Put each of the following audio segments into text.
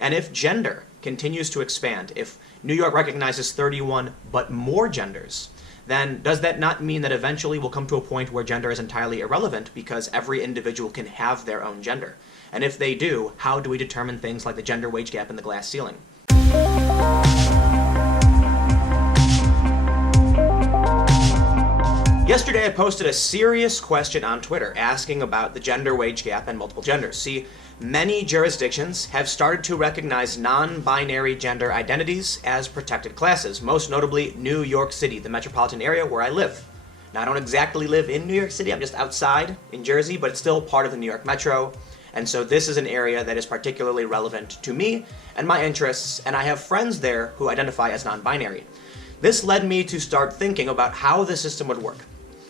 And if gender continues to expand, if New York recognizes 31 but more genders, then does that not mean that eventually we'll come to a point where gender is entirely irrelevant because every individual can have their own gender? And if they do, how do we determine things like the gender wage gap and the glass ceiling? Yesterday I posted a serious question on Twitter asking about the gender wage gap and multiple genders. See, many jurisdictions have started to recognize non-binary gender identities as protected classes, most notably New York City, the metropolitan area where I live. Now, I don't exactly live in New York City, I'm just outside in Jersey, but it's still part of the New York Metro. And so this is an area that is particularly relevant to me and my interests, and I have friends there who identify as non-binary. This led me to start thinking about how the system would work.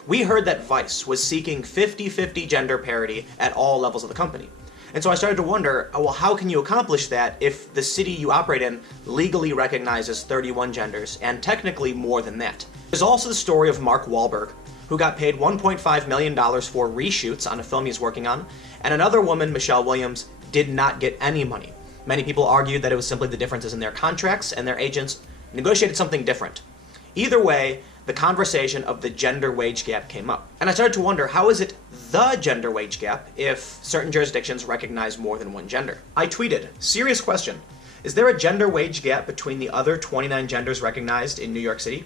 We heard that Vice was seeking 50-50 gender parity at all levels of the company. And so I started to wonder, well, how can you accomplish that if the city you operate in legally recognizes 31 genders, and technically more than that? There's also the story of Mark Wahlberg, who got paid $1.5 million for reshoots on a film he's working on, and another woman, Michelle Williams, did not get any money. Many people argued that it was simply the differences in their contracts, and their agents negotiated something different. Either way, the conversation of the gender wage gap came up. And I started to wonder, how is it the gender wage gap if certain jurisdictions recognize more than one gender? I tweeted, serious question, is there a gender wage gap between the other 29 genders recognized in New York City?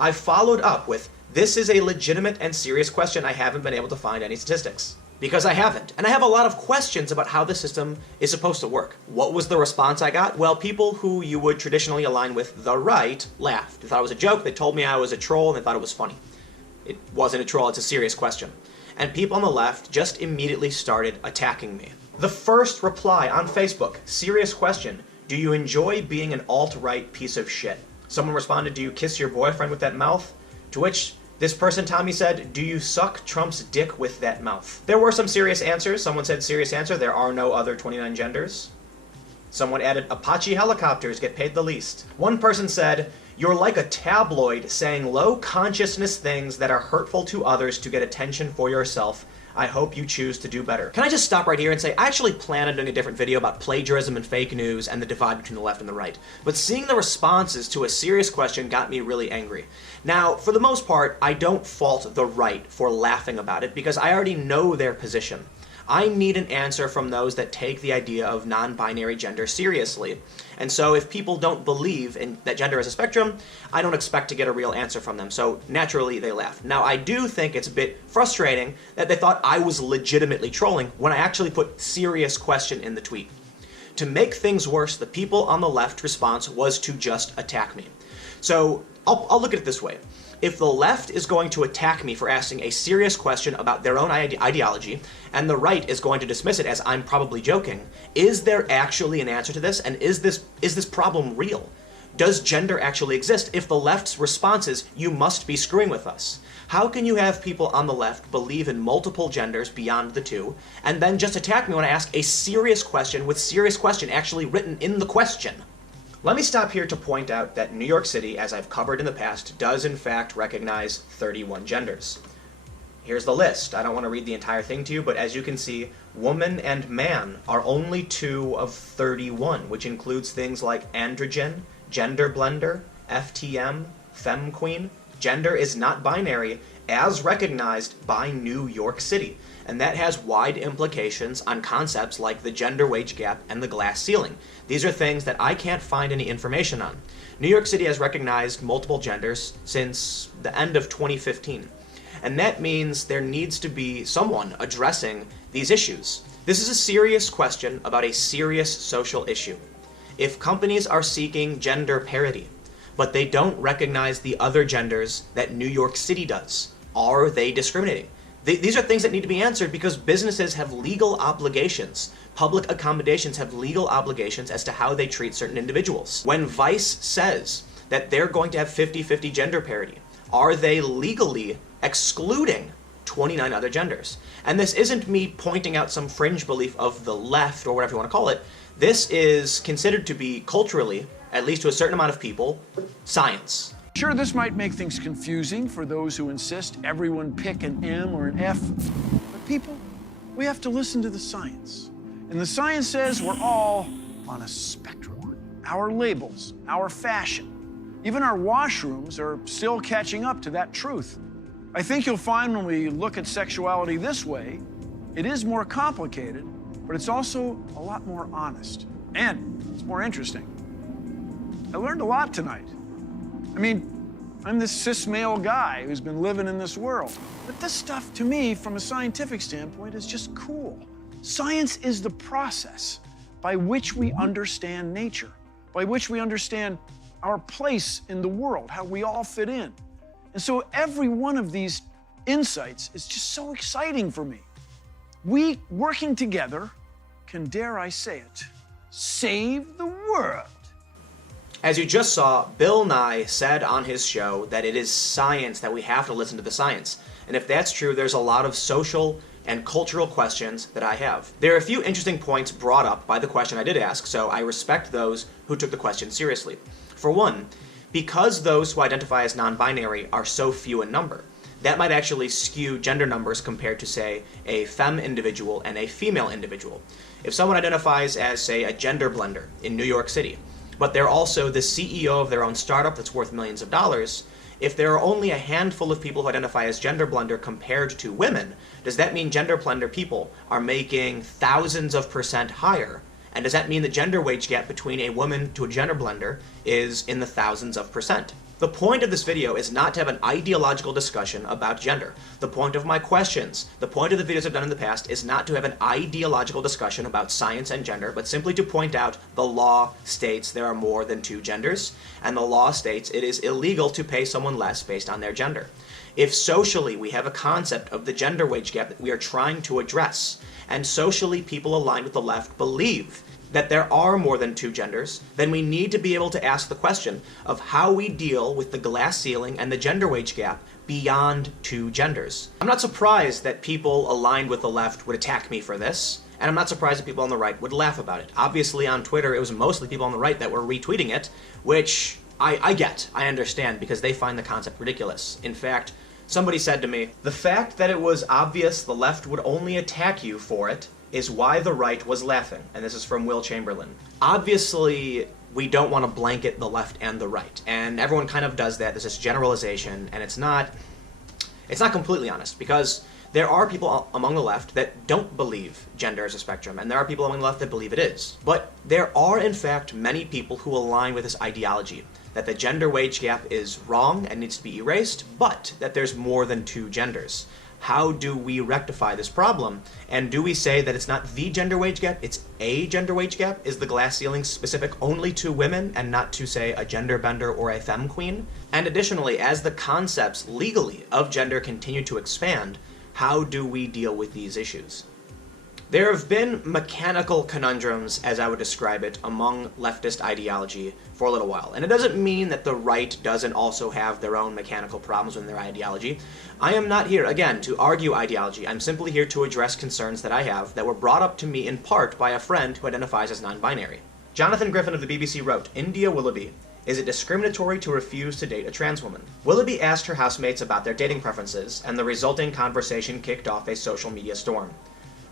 I followed up with, this is a legitimate and serious question. I haven't been able to find any statistics. Because I haven't. And I have a lot of questions about how the system is supposed to work. What was the response I got? Well, people who you would traditionally align with the right laughed. They thought it was a joke, they told me I was a troll, and they thought it was funny. It wasn't a troll, it's a serious question. And people on the left just immediately started attacking me. The first reply on Facebook, serious question, do you enjoy being an alt-right piece of shit? Someone responded, do you kiss your boyfriend with that mouth? To which this person, Tommy, said, do you suck Trump's dick with that mouth? There were some serious answers. Someone said, serious answer, there are no other 29 genders. Someone added, Apache helicopters get paid the least. One person said, you're like a tabloid saying low consciousness things that are hurtful to others to get attention for yourself. I hope you choose to do better. Can I just stop right here and say, I actually planned on doing a different video about plagiarism and fake news and the divide between the left and the right. But seeing the responses to a serious question got me really angry. Now, for the most part, I don't fault the right for laughing about it because I already know their position. I need an answer from those that take the idea of non-binary gender seriously. And so if people don't believe that gender is a spectrum, I don't expect to get a real answer from them. So naturally, they laugh. Now, I do think it's a bit frustrating that they thought I was legitimately trolling when I actually put serious question in the tweet. To make things worse, the people on the left response was to just attack me. So I'll look at it this way. If the left is going to attack me for asking a serious question about their own ideology, and the right is going to dismiss it as I'm probably joking, is there actually an answer to this? And is this problem real? Does gender actually exist? If the left's response is, you must be screwing with us, how can you have people on the left believe in multiple genders beyond the two, and then just attack me when I ask a serious question with serious question actually written in the question? Let me stop here to point out that New York City, as I've covered in the past, does in fact recognize 31 genders. Here's the list. I don't want to read the entire thing to you, but as you can see, woman and man are only 2 of 31, which includes things like androgen, gender blender, FTM, femme queen. Gender is not binary, as recognized by New York City, and that has wide implications on concepts like the gender wage gap and the glass ceiling. These are things that I can't find any information on. New York City has recognized multiple genders since the end of 2015, and that means there needs to be someone addressing these issues. This is a serious question about a serious social issue. If companies are seeking gender parity, but they don't recognize the other genders that New York City does, are they discriminating? These are things that need to be answered because businesses have legal obligations. Public accommodations have legal obligations as to how they treat certain individuals. When Vice says that they're going to have 50-50 gender parity, are they legally excluding 29 other genders? And this isn't me pointing out some fringe belief of the left or whatever you want to call it. This is considered to be culturally, at least to a certain amount of people, science. Sure, this might make things confusing for those who insist everyone pick an M or an F. But people, we have to listen to the science. And the science says we're all on a spectrum. Our labels, our fashion, even our washrooms are still catching up to that truth. I think you'll find when we look at sexuality this way, it is more complicated, but it's also a lot more honest. And it's more interesting. I learned a lot tonight. I mean, I'm this cis male guy who's been living in this world. But this stuff, to me, from a scientific standpoint, is just cool. Science is the process by which we understand nature, by which we understand our place in the world, how we all fit in. And so every one of these insights is just so exciting for me. We, working together, can, dare I say it, save the world. As you just saw, Bill Nye said on his show that it is science, that we have to listen to the science. And if that's true, there's a lot of social and cultural questions that I have. There are a few interesting points brought up by the question I did ask, so I respect those who took the question seriously. For one, because those who identify as non-binary are so few in number, that might actually skew gender numbers compared to, say, a femme individual and a female individual. If someone identifies as, say, a gender blender in New York City, but they're also the CEO of their own startup that's worth millions of dollars, if there are only a handful of people who identify as gender blender compared to women, does that mean gender blender people are making thousands of % higher? And does that mean the gender wage gap between a woman to a gender blender is in the thousands of %? The point of this video is not to have an ideological discussion about gender. The point of my questions, the point of the videos I've done in the past, is not to have an ideological discussion about science and gender, but simply to point out the law states there are more than 2 genders, and the law states it is illegal to pay someone less based on their gender. If socially we have a concept of the gender wage gap that we are trying to address, and socially people aligned with the left believe that there are more than 2 genders, then we need to be able to ask the question of how we deal with the glass ceiling and the gender wage gap beyond 2 genders. I'm not surprised that people aligned with the left would attack me for this, and I'm not surprised that people on the right would laugh about it. Obviously on Twitter it was mostly people on the right that were retweeting it, which I understand, because they find the concept ridiculous. In fact, somebody said to me, the fact that it was obvious the left would only attack you for it is why the right was laughing. And this is from Will Chamberlain. Obviously, we don't want to blanket the left and the right. And everyone kind of does that. There's this generalization, and it's not completely honest, because there are people among the left that don't believe gender is a spectrum, and there are people among the left that believe it is. But there are, in fact, many people who align with this ideology, that the gender wage gap is wrong and needs to be erased, but that there's more than 2 genders. How do we rectify this problem? And do we say that it's not the gender wage gap, it's a gender wage gap? Is the glass ceiling specific only to women and not to, say, a gender bender or a femme queen? And additionally, as the concepts legally of gender continue to expand, how do we deal with these issues? There have been mechanical conundrums, as I would describe it, among leftist ideology for a little while. And it doesn't mean that the right doesn't also have their own mechanical problems with their ideology. I am not here, again, to argue ideology. I'm simply here to address concerns that I have that were brought up to me in part by a friend who identifies as non-binary. Jonathan Griffin of the BBC wrote, India Willoughby, is it discriminatory to refuse to date a trans woman? Willoughby asked her housemates about their dating preferences, and the resulting conversation kicked off a social media storm.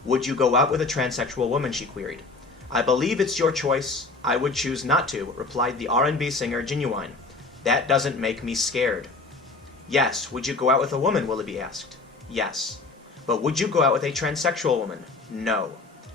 Would you go out with a transsexual woman, she queried. I believe it's your choice. I would choose not to, replied the R&B singer Genuine. That doesn't make me scared. Yes, would you go out with a woman, Willoughby asked. Yes. But would you go out with a transsexual woman? No.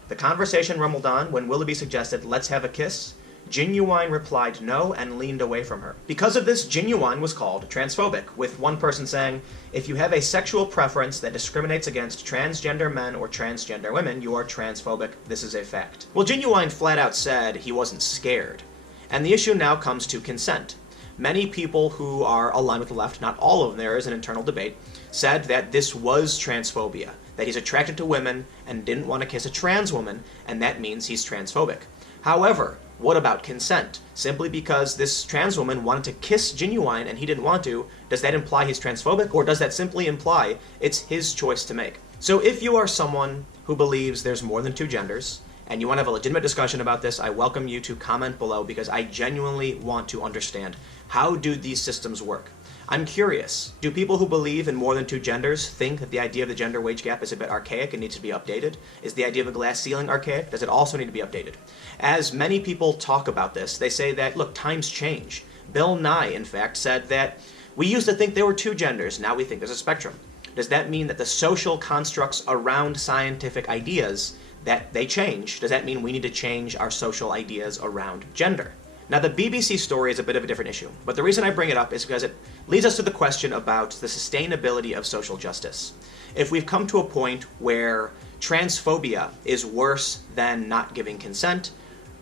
The conversation rumbled on when Willoughby suggested, let's have a kiss. Genuine replied no and leaned away from her. Because of this, Genuine was called transphobic, with one person saying, if you have a sexual preference that discriminates against transgender men or transgender women, you are transphobic. This is a fact. Well, Genuine flat out said he wasn't scared. And the issue now comes to consent. Many people who are aligned with the left, not all of them, there is an internal debate, said that this was transphobia, that he's attracted to women and didn't want to kiss a trans woman, and that means he's transphobic. However, what about consent? Simply because this trans woman wanted to kiss Genuine and he didn't want to, does that imply he's transphobic, or does that simply imply it's his choice to make? So if you are someone who believes there's more than 2 genders, and you want to have a legitimate discussion about this, I welcome you to comment below, because I genuinely want to understand, how do these systems work? I'm curious, do people who believe in more than two genders think that the idea of the gender wage gap is a bit archaic and needs to be updated? Is the idea of a glass ceiling archaic? Does it also need to be updated? As many people talk about this, they say that, look, times change. Bill Nye, in fact, said that we used to think there were two genders, now we think there's a spectrum. Does that mean that the social constructs around scientific ideas, that they change? Does that mean we need to change our social ideas around gender? Now, the BBC story is a bit of a different issue, but the reason I bring it up is because it leads us to the question about the sustainability of social justice. If we've come to a point where transphobia is worse than not giving consent,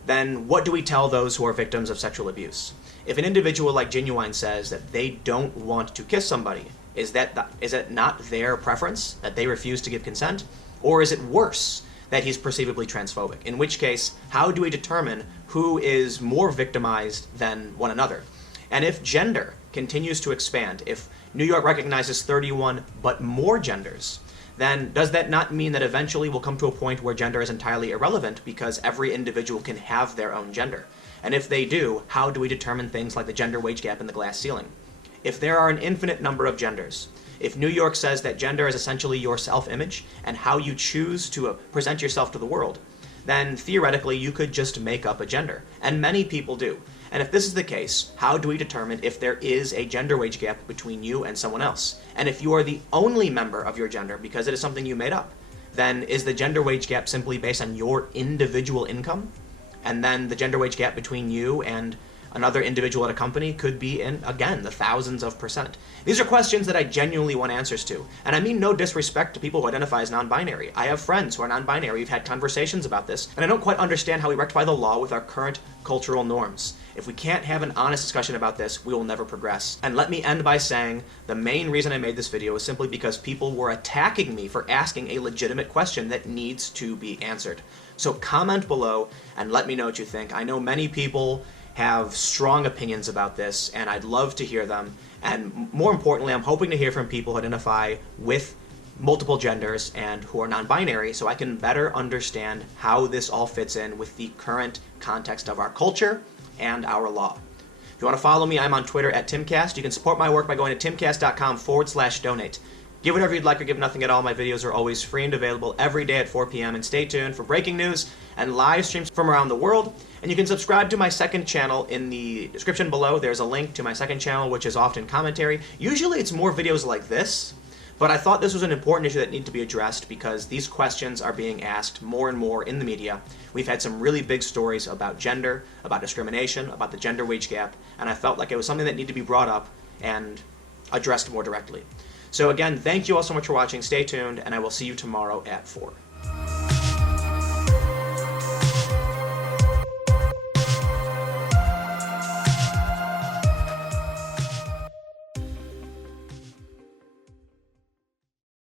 then what do we tell those who are victims of sexual abuse? If an individual like Genuine says that they don't want to kiss somebody, is it not their preference that they refuse to give consent? Or is it worse that he's perceivably transphobic? In which case, how do we determine who is more victimized than one another? And if gender continues to expand, if New York recognizes 31 but more genders, then does that not mean that eventually we'll come to a point where gender is entirely irrelevant because every individual can have their own gender? And if they do, how do we determine things like the gender wage gap and the glass ceiling? If there are an infinite number of genders, if New York says that gender is essentially your self-image and how you choose to present yourself to the world, then theoretically you could just make up a gender. And many people do. And if this is the case, how do we determine if there is a gender wage gap between you and someone else? And if you are the only member of your gender because it is something you made up, then is the gender wage gap simply based on your individual income? And then the gender wage gap between you and another individual at a company could be in, again, the thousands of percent. These are questions that I genuinely want answers to. And I mean no disrespect to people who identify as non-binary. I have friends who are non-binary. We've had conversations about this. And I don't quite understand how we rectify the law with our current cultural norms. If we can't have an honest discussion about this, we will never progress. And let me end by saying the main reason I made this video is simply because people were attacking me for asking a legitimate question that needs to be answered. So comment below and let me know what you think. I know many people have strong opinions about this, and I'd love to hear them. And more importantly, I'm hoping to hear from people who identify with multiple genders and who are non-binary, so I can better understand how this all fits in with the current context of our culture and our law. If you want to follow me, I'm on Twitter at Timcast. You can support my work by going to timcast.com/donate. Give whatever you'd like or give nothing at all. My videos are always free and available every day at 4 p.m. And stay tuned for breaking news and live streams from around the world. And you can subscribe to my second channel in the description below. There's a link to my second channel, which is often commentary. Usually it's more videos like this, but I thought this was an important issue that needed to be addressed because these questions are being asked more and more in the media. We've had some really big stories about gender, about discrimination, about the gender wage gap, and I felt like it was something that needed to be brought up and addressed more directly. So again, thank you all so much for watching. Stay tuned, and I will see you tomorrow at 4.